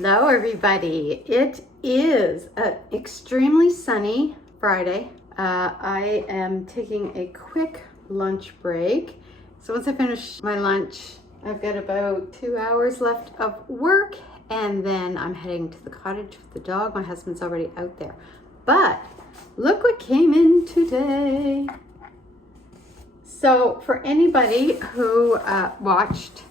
Hello everybody. It is an extremely sunny Friday. I am taking a quick lunch break. So once I finish my lunch, I've got about 2 hours left of work and then I'm heading to the cottage with the dog. My husband's already out there. But look what came in today. So for anybody who watched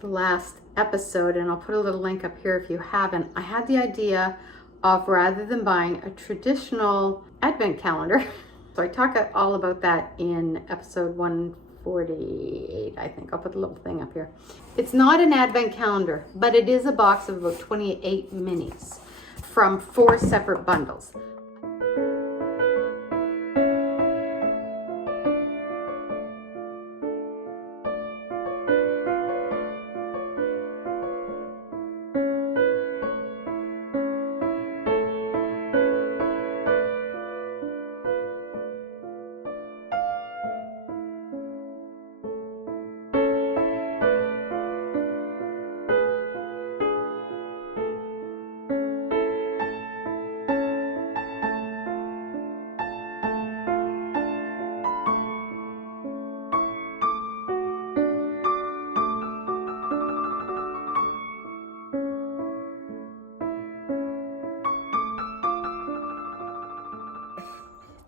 the last episode, and I'll put a little link up here if you haven't, I had the idea of, rather than buying a traditional advent calendar, so I talk all about that in episode 148, I think. I'll put the little thing up here. It's not an advent calendar, but it is a box of about 28 minis from 4 separate bundles.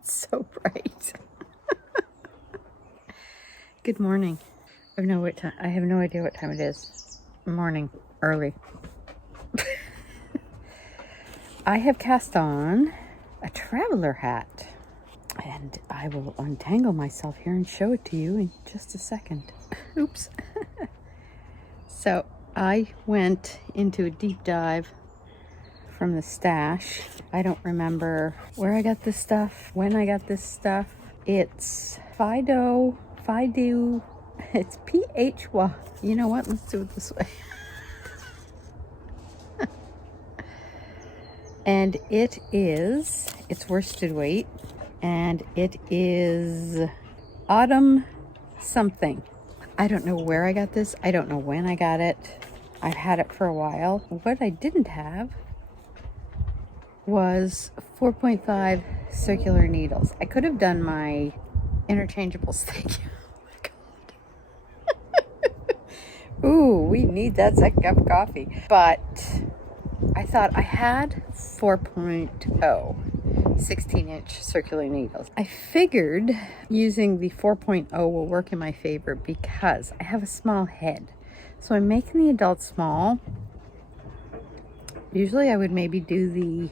So bright. Good morning. I have no idea what time it is. Morning, early. I have cast on a traveler hat, and I will untangle myself here and show it to you in just a second. Oops. So I went into a deep dive from the stash. I don't remember where I got this stuff, when I got this stuff. It's Fido, it's P-H-Y. You know what? Let's do it this way. And it's worsted weight, and it is autumn something. I don't know where I got this. I don't know when I got it. I've had it for a while. What I didn't have was 4.5 circular needles. I could have done my interchangeable stitch. Oh my God. Ooh, we need that second cup of coffee. But I thought I had 4.0 16-inch circular needles. I figured using the 4.0 will work in my favor because I have a small head. So I'm making the adult small. Usually I would maybe do the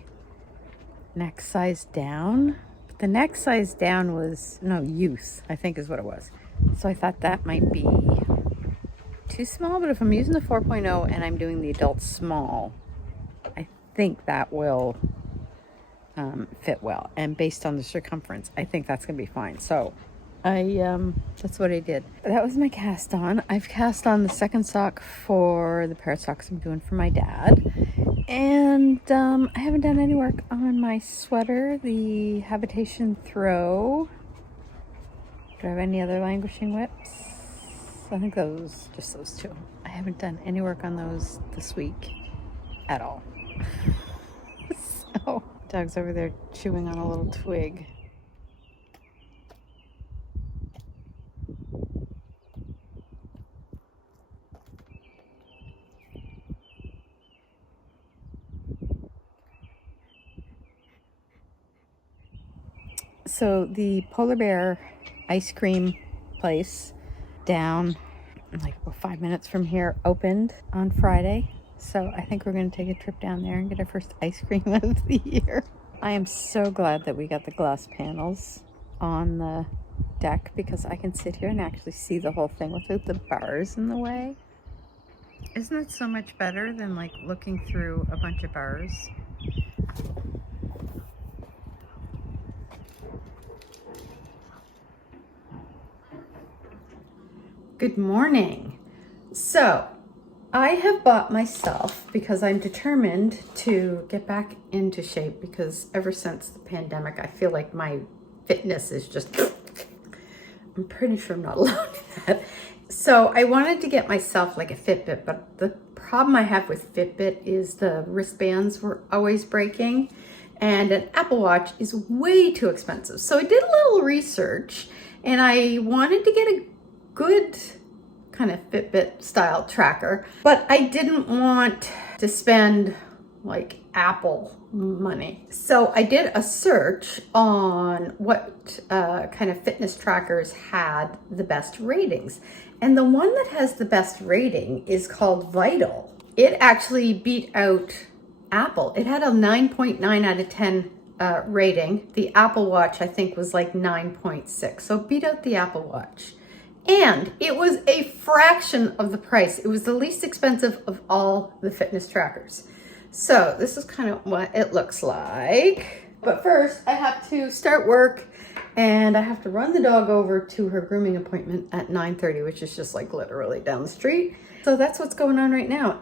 next size down. But the next size down was, no, youth, I think is what it was. So I thought that might be too small, but if I'm using the 4.0 and I'm doing the adult small, I think that will fit well. And based on the circumference, I think that's gonna be fine. So that's what I did. That was my cast on. I've cast on the second sock for the pair of socks I'm doing for my dad. And I haven't done any work on my sweater, the Habitation Throw. Do I have any other languishing whips? I think just those two. I haven't done any work on those this week at all. So, dog's over there chewing on a little twig. So the polar bear ice cream place down like about 5 minutes from here opened on Friday. So I think we're going to take a trip down there and get our first ice cream of the year. I am so glad that we got the glass panels on the deck because I can sit here and actually see the whole thing without the bars in the way. Isn't it so much better than like looking through a bunch of bars? Good morning. So I have bought myself, because I'm determined to get back into shape, because ever since the pandemic, I feel like my fitness is just, I'm pretty sure I'm not allowed that. So I wanted to get myself like a Fitbit, but the problem I have with Fitbit is the wristbands were always breaking, and an Apple Watch is way too expensive. So I did a little research, and I wanted to get a good kind of Fitbit style tracker, but I didn't want to spend like Apple money. So I did a search on what kind of fitness trackers had the best ratings. And the one that has the best rating is called Vital. It actually beat out Apple. It had a 9.9 out of 10 rating. The Apple Watch, I think, was like 9.6. So it beat out the Apple Watch. And it was a fraction of the price. It was the least expensive of all the fitness trackers. So this is kind of what it looks like. But first I have to start work, and I have to run the dog over to her grooming appointment at 9:30, which is just like literally down the street. So that's what's going on right now.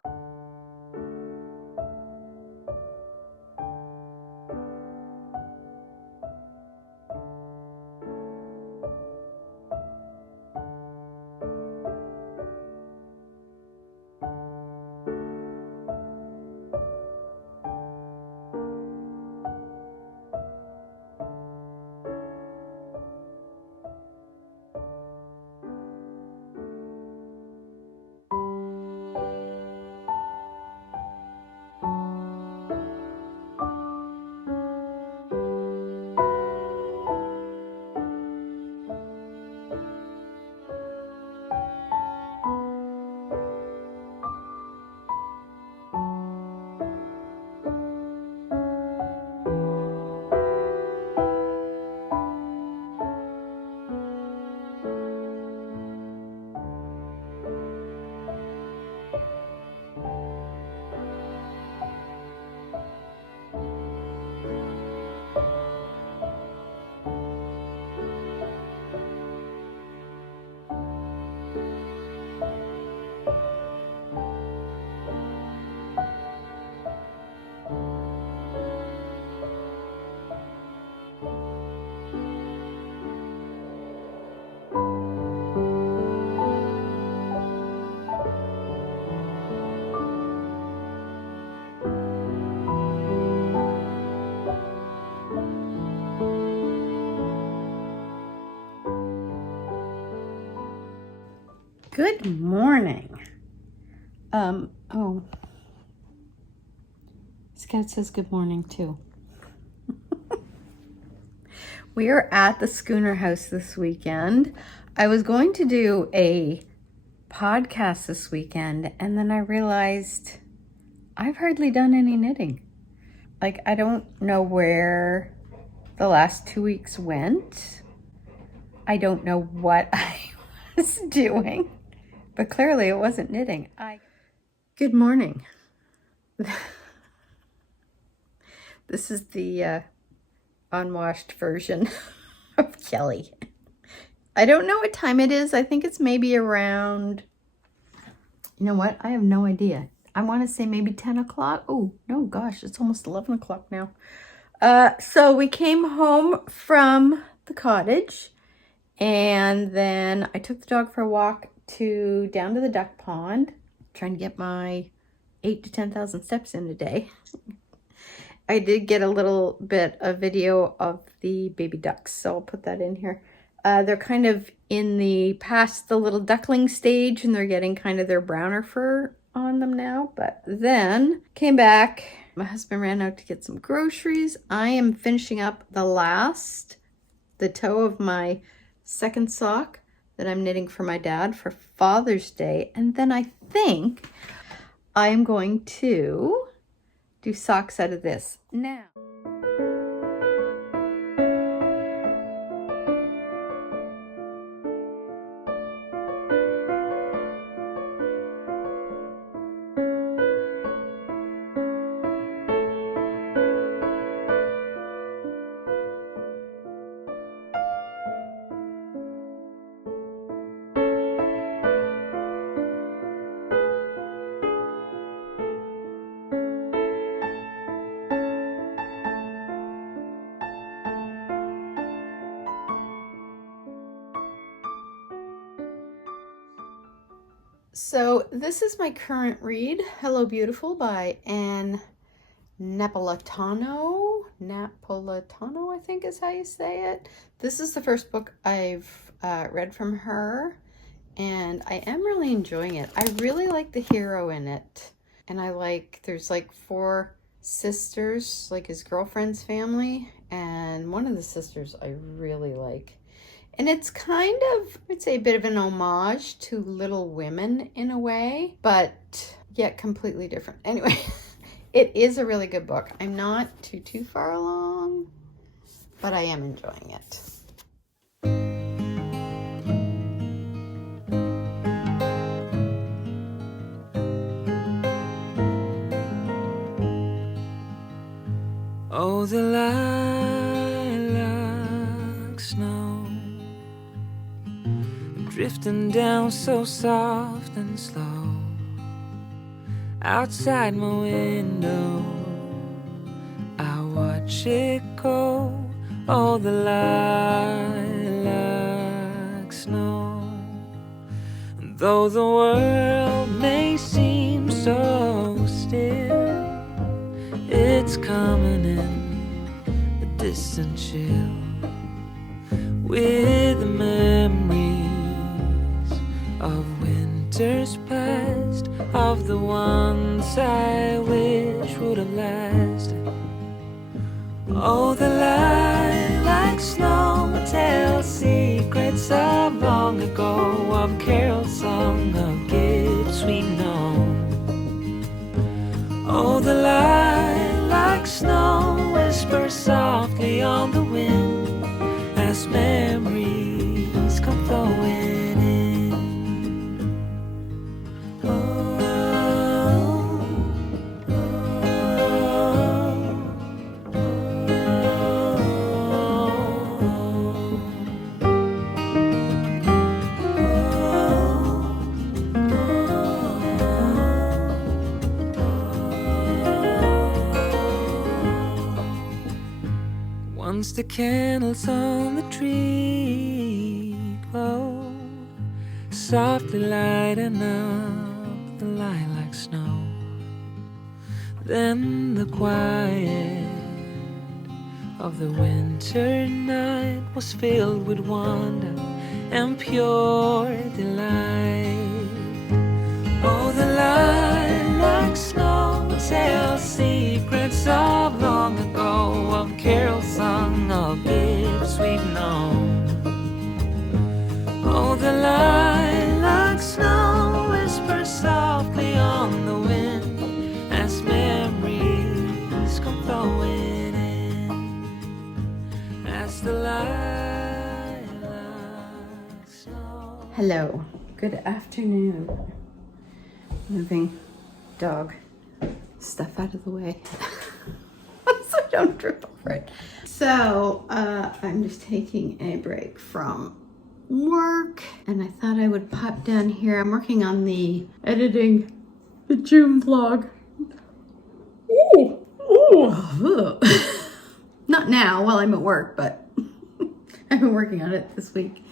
Good morning. Oh, Scout says good morning too. We are at the Schooner House this weekend. I was going to do a podcast this weekend, and then I realized I've hardly done any knitting. Like, I don't know where the last 2 weeks went. I don't know what I was doing, but clearly it wasn't knitting. Good morning. This is the unwashed version of Kelly. I don't know what time it is. I think it's maybe around, you know what? I have no idea. I want to say maybe 10 o'clock. Oh, no, gosh, it's almost 11 o'clock now. So we came home from the cottage, and then I took the dog for a walk down to the duck pond, trying to get my 8,000 to 10,000 steps in a day. I did get a little bit of video of the baby ducks, so I'll put that in here. They're kind of past the little duckling stage, and they're getting kind of their browner fur on them now. But then came back. My husband ran out to get some groceries. I am finishing up the toe of my second sock that I'm knitting for my dad for Father's Day. And then I think I'm going to do socks out of this now. So this is my current read, Hello Beautiful by Anne Napolitano. Napolitano, I think is how you say it. This is the first book I've read from her, and I am really enjoying it. I really like the hero in it, and there's like 4 sisters, like his girlfriend's family, and one of the sisters I really like. And it's kind of, I'd say, a bit of an homage to Little Women in a way, but yet completely different. Anyway, it is a really good book. I'm not too far along, but I am enjoying it. Oh, the lilac snow, drifting down so soft and slow outside my window. I watch it go. Oh, the lilac snow. And though the world may seem so still, it's coming in a distant chill with the memories of winters past, of the ones I wish would have lasted. Oh, the lilac snow tells secrets of long ago, of carols sung, of gifts we've known. Oh, the lilac snow whispers softly on the wind as memories come flowing in. Oh, once the candles on the tree glow, softly lighting up the lilac snow. Then the quiet of the winter night was filled with wonder and pure delight. Oh, the lilac snow tells secrets of long ago, of carols sung, of gifts we've known. Oh, the lilac snow whispers softly on the wind as memories come flowing in, as the lilac snow. Hello, good afternoon. Moving dog stuff out of the way so I don't trip over it. So I'm just taking a break from work, and I thought I would pop down here. I'm working on editing the June vlog. Ooh. Not now while I'm at work, but I've been working on it this week,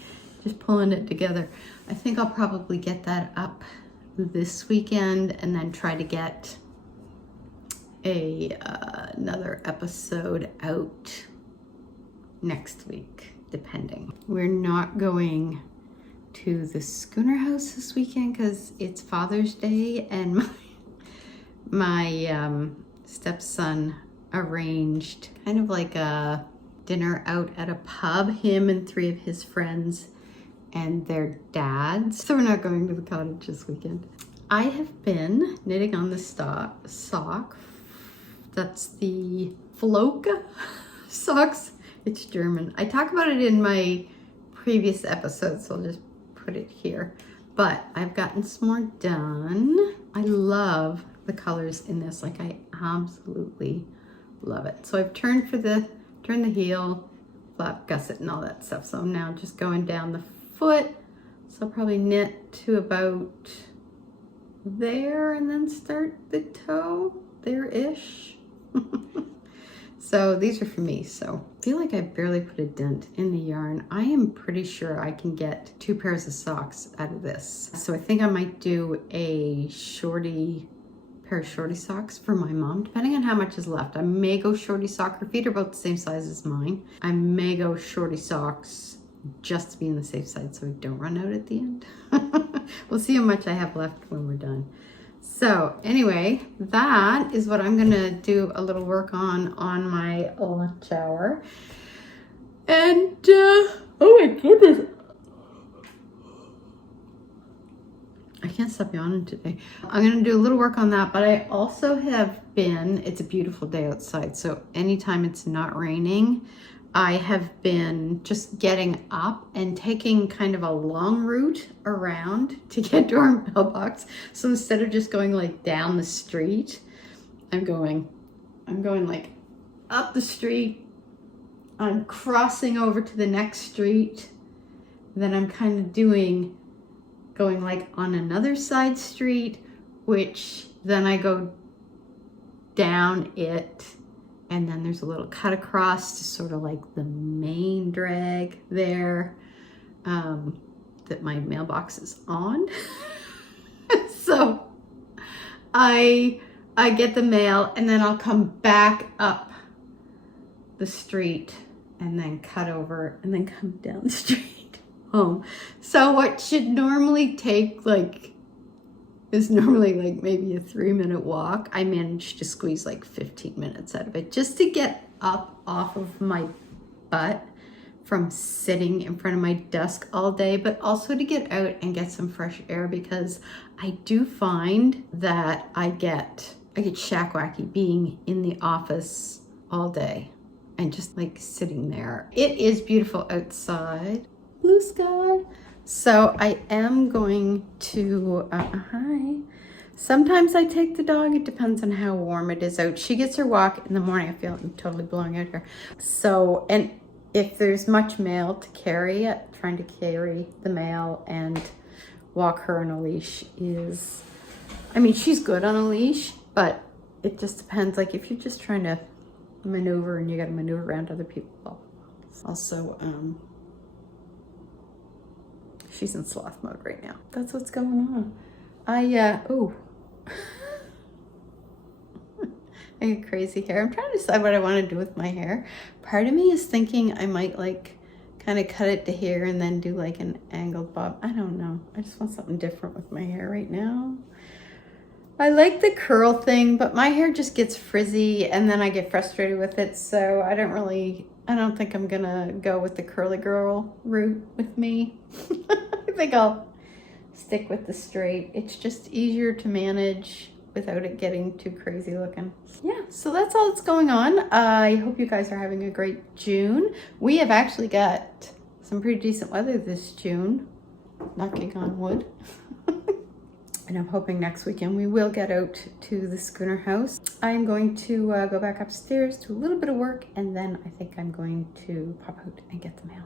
just pulling it together. I think I'll probably get that up this weekend and then try to get another episode out next week, depending. We're not going to the Schooner House this weekend because it's Father's Day, and my stepson arranged kind of like a dinner out at a pub, him and 3 of his friends and their dads. So we're not going to the cottage this weekend. I have been knitting on the sock. That's the Floka socks. It's German. I talk about it in my previous episodes, so I'll just put it here. But I've gotten some more done. I love the colors in this. Like, I absolutely love it. So I've turned the heel, flap, gusset, and all that stuff. So I'm now just going down the foot. So I'll probably knit to about there and then start the toe there-ish. So these are for me. So I feel like I barely put a dent in the yarn. I am pretty sure I can get 2 pairs of socks out of this. So I think I might do a pair of shorty socks for my mom, depending on how much is left. I may go shorty sock. Her feet are about the same size as mine. I may go shorty socks just to be on the safe side so I don't run out at the end. We'll see how much I have left when we're done. So anyway, that is what I'm gonna do a little work on my lunch hour. And oh my goodness, I can't stop yawning today. I'm gonna do a little work on that, but I also have been, it's a beautiful day outside, so anytime it's not raining, I have been just getting up and taking kind of a long route around to get to our mailbox. So instead of just going like down the street, I'm going like up the street, I'm crossing over to the next street, then I'm kind of going like on another side street, which then I go down it, and then there's a little cut across to sort of like the main drag there that my mailbox is on. So I get the mail and then I'll come back up the street and then cut over and then come down the street home. So what should normally take is normally like maybe a 3-minute walk. I managed to squeeze like 15 minutes out of it just to get up off of my butt from sitting in front of my desk all day, but also to get out and get some fresh air, because I do find that I get shack-wacky being in the office all day and just like sitting there. It is beautiful outside, blue sky. So I am going to, hi. Sometimes I take the dog. It depends on how warm it is out. She gets her walk in the morning. I feel like I'm totally blowing out here. So, and if there's much mail to carry, trying to carry the mail and walk her on a leash is, I mean, she's good on a leash, but it just depends. Like if you're just trying to maneuver and you got to maneuver around other people. Also, she's in sloth mode right now. That's what's going on. I get crazy hair. I'm trying to decide what I want to do with my hair. Part of me is thinking I might like kind of cut it to here and then do like an angled bob. I don't know. I just want something different with my hair right now. I like the curl thing, but my hair just gets frizzy and then I get frustrated with it. So I don't think I'm gonna go with the curly girl route with me. I think I'll stick with the straight. It's just easier to manage without it getting too crazy looking. Yeah, so that's all that's going on. I hope you guys are having a great June. We have actually got some pretty decent weather this June, knocking on wood. And I'm hoping next weekend we will get out to the schooner house. I'm going to go back upstairs, do a little bit of work, and then I think I'm going to pop out and get the mail.